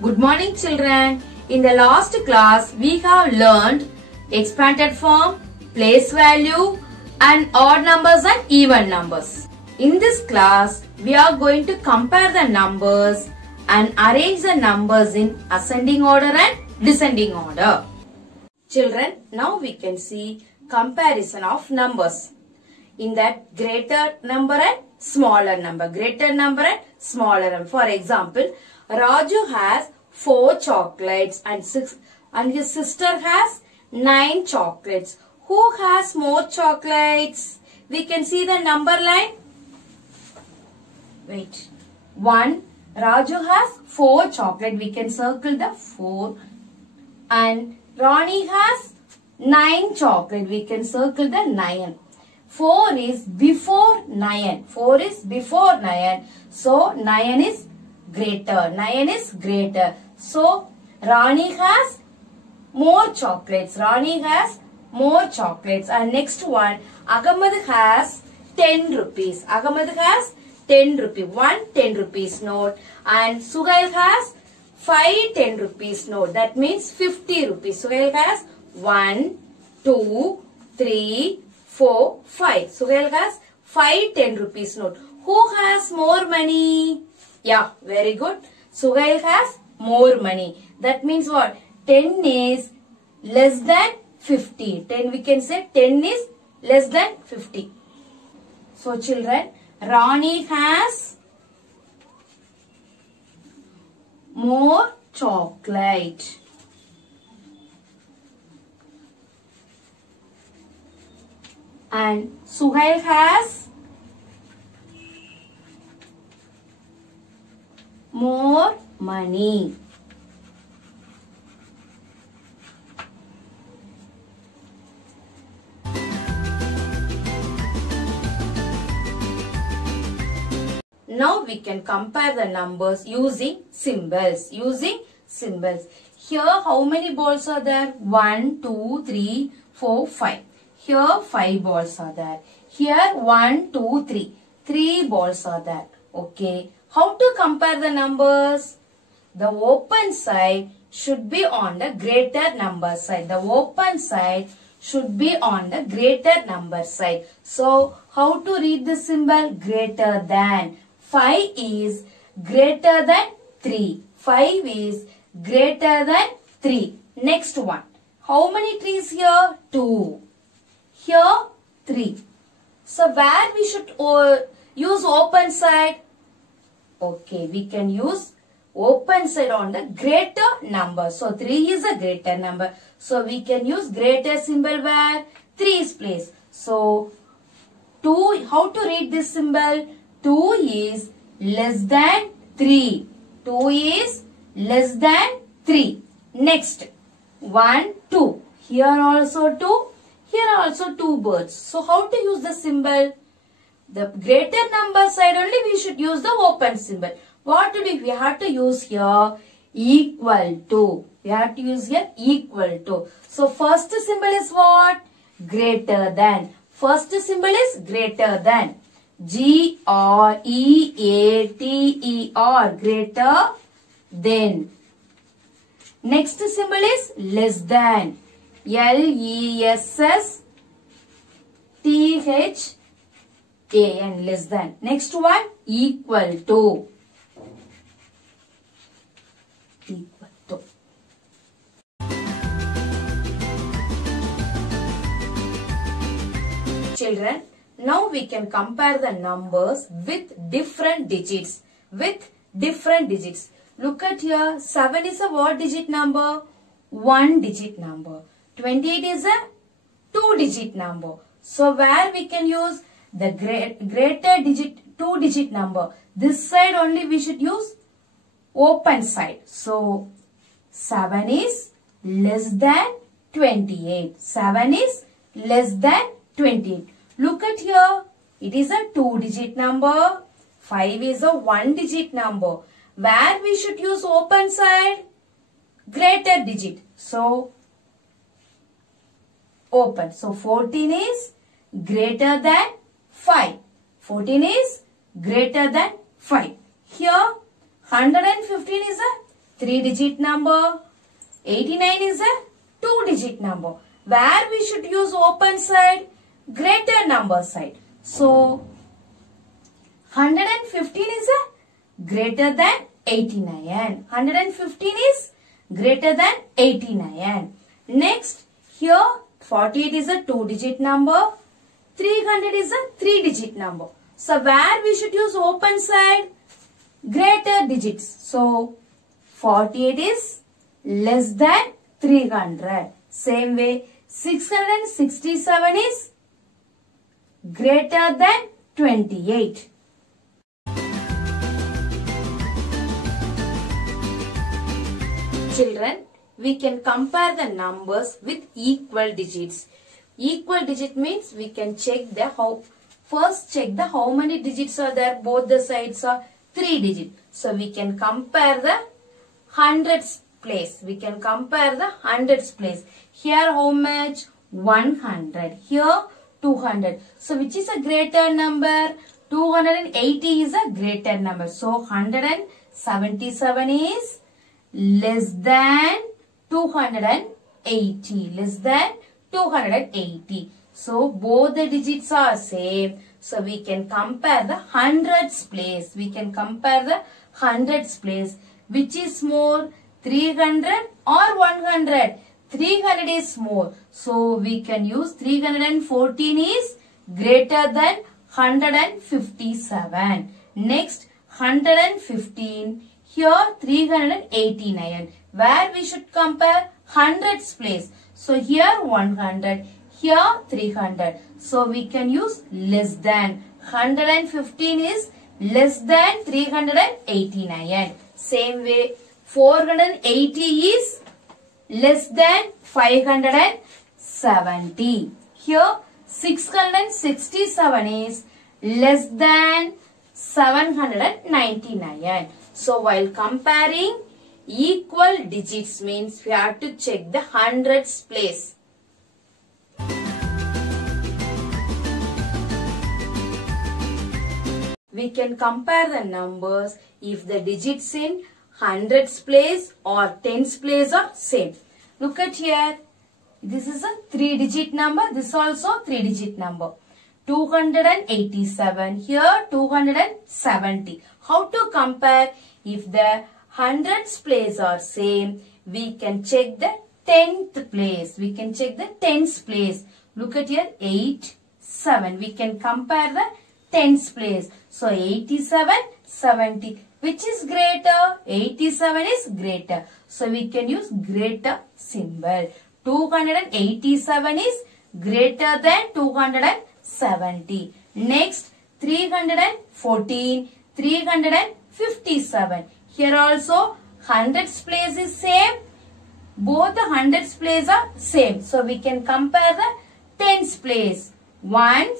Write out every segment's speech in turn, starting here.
Good morning children. In the last class we have learned expanded form, place value and odd numbers and even numbers. In this class we are going to compare the numbers and arrange the numbers in ascending order and descending order. Children, now we can see comparison of numbers. In that greater number and smaller number. Greater number and smaller number. For example, Raju has 4 chocolates and his sister has 9 chocolates. Who has more chocolates? We can see the number line. Wait. 1. Raju has 4 chocolates. We can circle the 4. And Ronnie has 9 chocolates. We can circle the 9. 4 is before 9. 4 is before 9. So 9 is greater. 9 is greater. So Rani has more chocolates. Rani has more chocolates. And next one, Agamad has 10 rupees. Agamad has 10 rupees. 1 10 rupees note. And Suhail has 5 10 rupees note. That means 50 rupees. Suhail has 1, 2, 3, 4, 5. Suhail has 5 10 rupees note. Who has more money? Yeah, very good. Suhail has more money. That means what? 10 is less than 50. 10 we can say 10 is less than 50. So children, Rani has more chocolate. And Suhail has more money. Now we can compare the numbers using symbols. Here how many balls are there? 1, 2, 3, 4, 5. Here 5 balls are there. Here 1, 2, 3. 3 balls are there. Okay. How to compare the numbers? The open side should be on the greater number side. The open side should be on the greater number side. So how to read the symbol? Greater than. 5 is greater than 3. 5 is greater than 3. Next one. How many trees here? 2. Here 3. So where we should use open side? Okay, we can use open side on the greater number. So 3 is a greater number. So we can use greater symbol where 3 is placed. So 2, how to read this symbol? 2 is less than 3. 2 is less than 3. Next, 1, 2. Here also 2. Here also 2 birds. So how to use the symbol? The greater number side only we should use the open symbol. What to do? We have to use here equal to. We have to use here equal to. So first symbol is what? Greater than. First symbol is greater than. Greater. Greater than. Next symbol is less than. Less. Less than. Next one, equal to. Equal to. Children, now we can compare the numbers with different digits. Look at here. 7 is a what digit number? 1 digit number. 28 is a 2 digit number. So where we can use the greater digit, 2 digit number. This side only we should use open side. So 7 is less than 28. 7 is less than 28. Look at here. It is a 2 digit number. 5 is a 1 digit number. Where we should use open side? Greater digit. So open. So 14 is greater than 5. 14 is greater than 5. Here 115 is a 3-digit number. 89 is a 2-digit number. Where we should use open side? Greater number side. So, 115 is a greater than 89. 115 is greater than 89. Next, here 48 is a 2-digit number. 300 is a 3-digit number. So, where we should use open side? Greater digits. So, 48 is less than 300. Same way, 667 is greater than 28. Children, we can compare the numbers with equal digits. Equal digit means we can check the how many digits are there. Both the sides are 3 digits. So we can compare the hundreds place. We can compare the hundreds place. Here how much? 100. Here 200. So which is a greater number? 280 is a greater number. So 177 is less than 280. Less than 280. So both the digits are same. So we can compare the hundreds place. We can compare the hundreds place. Which is more? 300 or 100? 300 is more. So we can use 314 is greater than 157. Next 115. Here 389. Where we should compare? Hundreds place. So here 100. Here 300. So we can use less than. 115 is less than 389. Same way 480 is less than 570. Here 667 is less than 799. So while comparing equal digits means we have to check the hundreds place. We can compare the numbers if the digits in hundreds place or tens place are same. Look at here. This is a 3-digit number. This also 3-digit number. 287. Here 270. How to compare? If the hundreds place are same, we can check the 10th place. We can check the tens place. Look at here. 8, 7. We can compare the tens place. So 87, 70. Which is greater? 87 is greater. So we can use greater symbol. 287 is greater than 270. Next 314, 357. Here also hundreds place is same. Both the hundreds place are same. So we can compare the tens place. 1,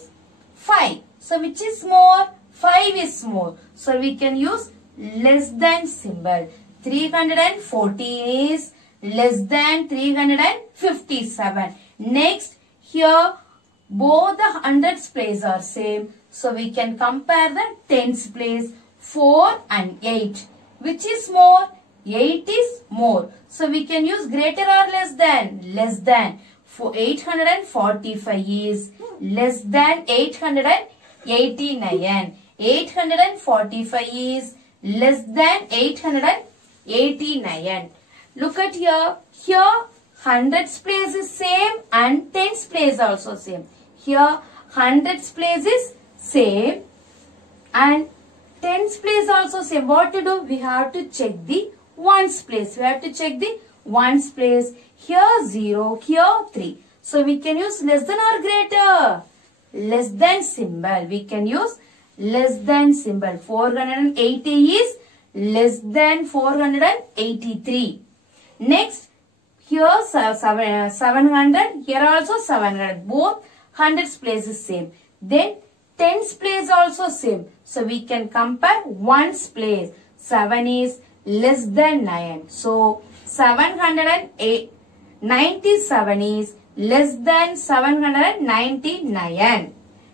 5. So which is more? 5 is more. So we can use less than symbol. 314 is less than 357. Next, here both the hundreds place are same. So we can compare the tens place. 4 and 8. Which is more? 8 is more. So we can use greater or less than? Less than. For 845 is less than 889. 845 is less than 889. Look at here. Here hundreds place is same and tens place also same. Here hundreds place is same and tens place also same. What to do? We have to check the ones place. We have to check the ones place. Here 0, here 3. So we can use less than or greater? Less than symbol. We can use less than symbol. 480 is less than 483. Next, here 700, here also 700. Both hundreds place is same. Then tens place also same. So we can compare ones place. 7 is less than 9. So 797 is less than 799.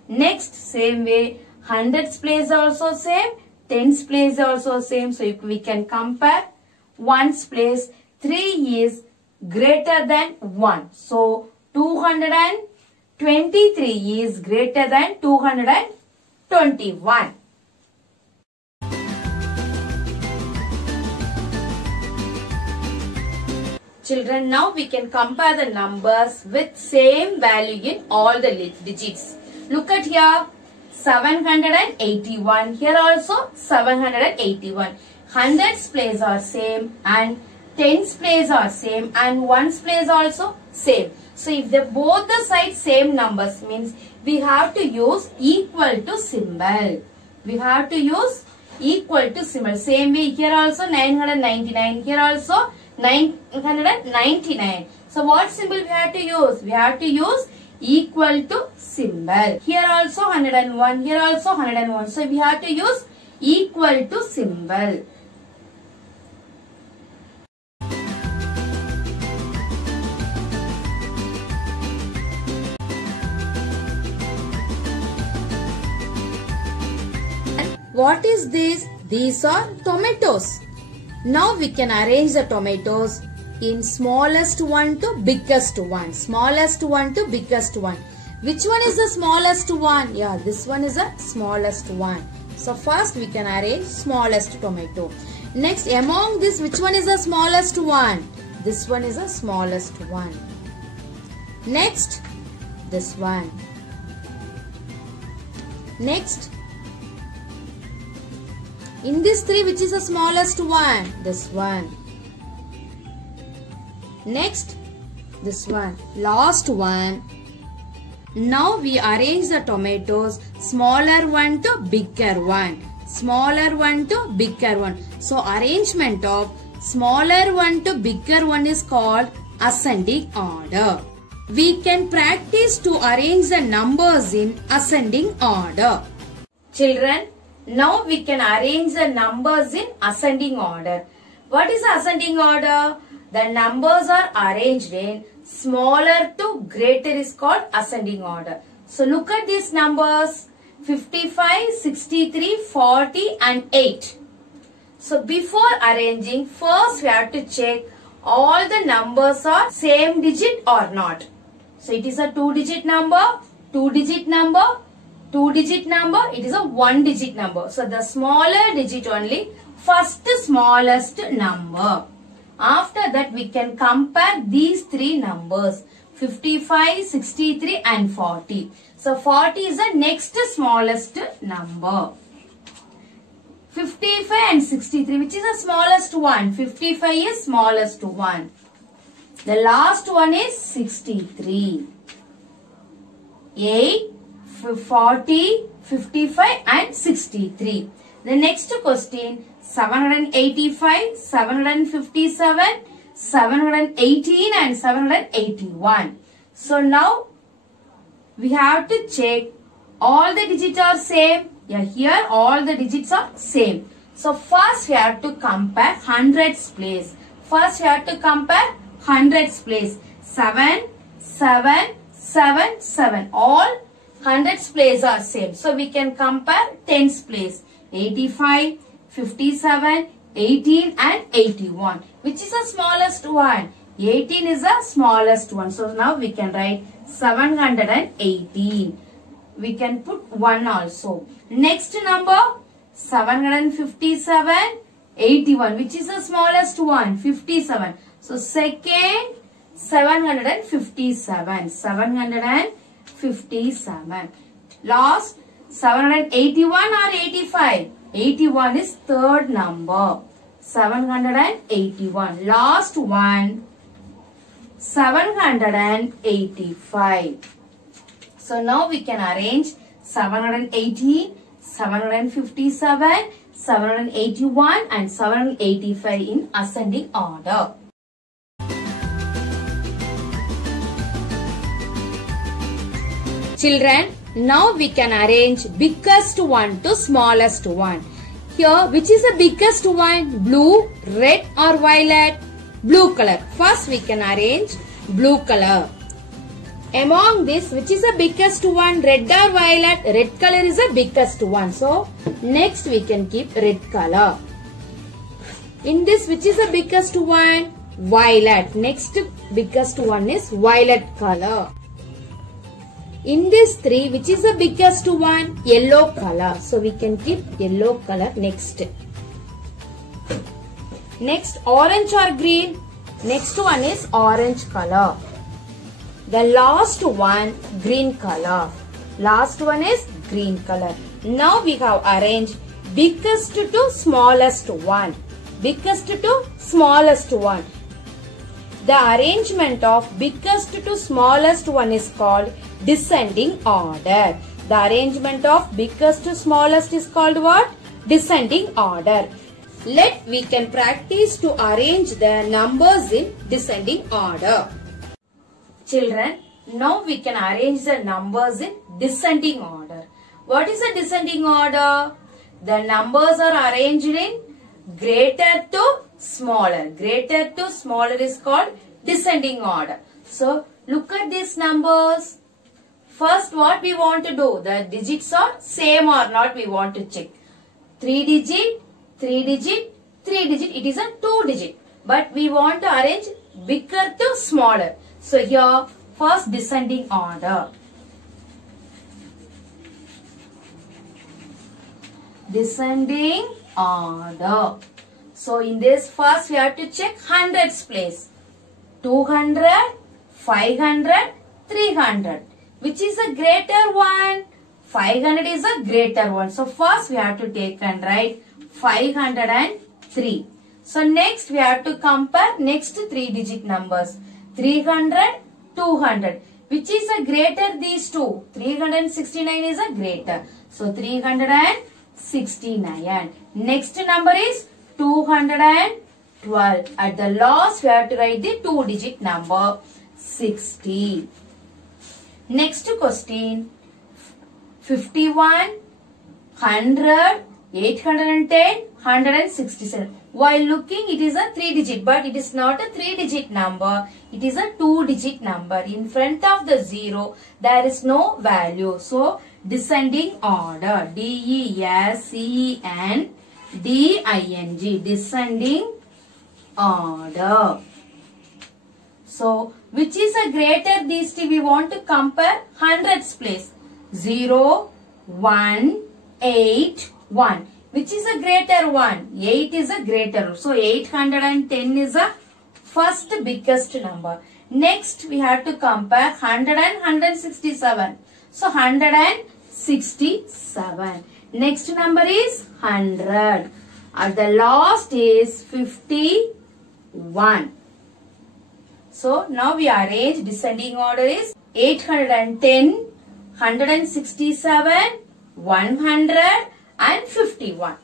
Next, same way, hundreds place also same, tens place also same. So we can compare ones place, 3 is greater than 1. So 223 is greater than 221. Children, now we can compare the numbers with same value in all the digits. Look at here, 781. Here also 781. Hundreds place are same and tens place are same and ones place also same. So if they both the sides same numbers means we have to use equal to symbol. We have to use equal to symbol. Same way here also 999. Here also 999. So what symbol we have to use? We have to use equal to symbol. Here also 101. Here also 101. So we have to use equal to symbol. What is this? These are tomatoes. Now we can arrange the tomatoes in smallest one to biggest one. Smallest one to biggest one. Which one is the smallest one? Yeah, this one is the smallest one. So first we can arrange smallest tomato. Next, among this, which one is the smallest one? This one is the smallest one. Next, this one. Next, in this three, which is the smallest one? This one. Next, this one. Last one. Now we arrange the tomatoes smaller one to bigger one. Smaller one to bigger one. So arrangement of smaller one to bigger one is called ascending order. We can practice to arrange the numbers in ascending order. Children, now we can arrange the numbers in ascending order. What is ascending order? The numbers are arranged in smaller to greater is called ascending order. So look at these numbers. 55, 63, 40 and 8. So before arranging, first we have to check all the numbers are same digit or not. So it is a 2-digit number, 2-digit number, 2-digit number, it is a 1-digit number. So the smaller digit only, first smallest number. After that we can compare these three numbers, 55, 63 and 40. So 40 is the next smallest number. 55 and 63, which is the smallest one? 55 is smallest one. The last one is 63. 8, 40, 55 and 63. The next question, 785, 757, 718 and 781. So now we have to check all the digits are same. Yeah, here all the digits are same. So first we have to compare hundreds place. First we have to compare hundreds place. 7, 7, 7, 7. All hundreds place are same. So we can compare tens place. 85, 57, 18 and 81. Which is the smallest one? 18 is the smallest one. So now we can write 718. We can put 1 also. Next number 757, 81. Which is the smallest one? 57. So second 757. 757. Last 781 or 85? 81 is third number. 781. Last one 785. So now we can arrange 718, 757, 781 and 785 in ascending order. Children, now we can arrange biggest one to smallest one. Here, which is the biggest one? Blue, red or violet? Blue color. First we can arrange blue color. Among this, which is the biggest one? Red or violet? Red color is the biggest one. So, next we can keep red color. In this, which is the biggest one? Violet. Next biggest one is violet color. In this 3, which is the biggest one? Yellow color. So we can keep yellow color next. Next, orange or green? Next one is orange color. The last one, green color. Last one is green color. Now we have arranged biggest to smallest one. Biggest to smallest one. The arrangement of biggest to smallest one is called descending order. The arrangement of biggest to smallest is called what? Descending order. We can practice to arrange the numbers in descending order. Children, now we can arrange the numbers in descending order. What is a descending order? The numbers are arranged in greater to smaller. Greater to smaller is called descending order. So, look at these numbers. First, what we want to do? The digits are same or not, we want to check. 3 digit, 3 digit, 3 digit. It is a 2 digit. But we want to arrange bigger to smaller. So, here, first descending order. Descending order. So, in this first we have to check hundreds place. 200, 500, 300. Which is a greater one? 500 is a greater one. So, first we have to take and write 503. So, next we have to compare next 3 digit numbers. 300, 200. Which is a greater these two? 369 is a greater. So, 369. Next number is 212. At the last, we have to write the 2 digit number 60. Next question, 51, 100, 810, 167. While looking, it is a 3 digit, but it is not a 3 digit number. It is a 2 digit number. In front of the 0, there is no value. So, descending order. D-E-S-C-E-N-D-I-N-G. Descending order. So, which is a greater these two? We want to compare hundreds place. 0, 1, 8, 1. Which is a greater one? 8 is a greater. So, 810 is a first biggest number. Next, we have to compare 100 and 167. So, 167. Next number is 100. At the last is 51. So, now we arrange descending order is 810, 167, 100 and 51.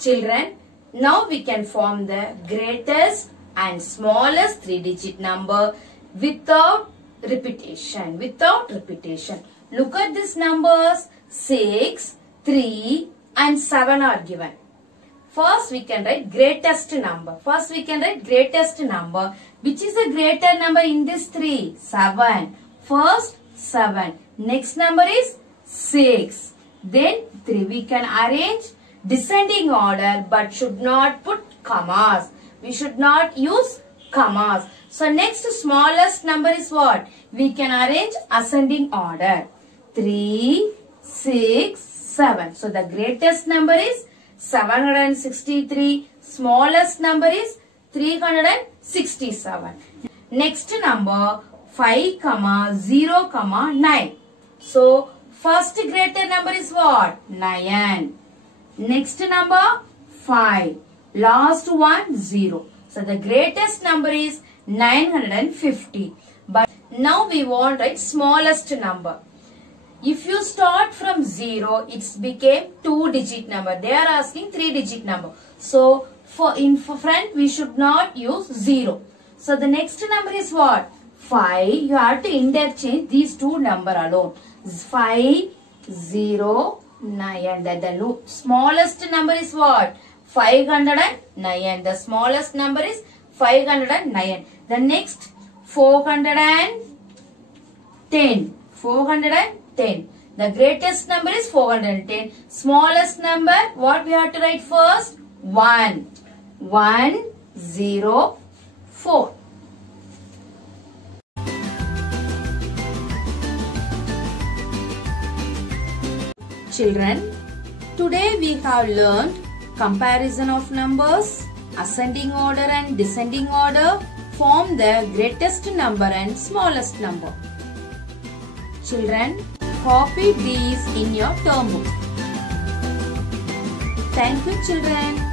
Children, now we can form the greatest and smallest 3 digit number without repetition. Look at these numbers. 6, 3 and 7 are given. First we can write greatest number. Which is a greater number in this 3? 7. First 7. Next number is 6. Then 3. We can arrange descending order but should not put commas. We should not use commas. So next smallest number is what? We can arrange ascending order. 3, 6, 7. So the greatest number is 763. Smallest number is 367. Next number 5, 0, 9. So first greater number is what? 9. Next number 5. Last one 0. So the greatest number is 950. But now we want to write smallest number. If you start from 0, it became 2 digit number. They are asking 3 digit number. So for front we should not use 0. So the next number is what? 5. You have to interchange these two number alone. 5, 0, 9. The smallest number is what? 509. The smallest number is 509. The next 410. The greatest number is 410. Smallest number, what we have to write first? 1. 1, 0, 4. Children, today we have learned comparison of numbers, ascending order and descending order, form the greatest number and smallest number. Children, copy these in your term book. Thank you, children.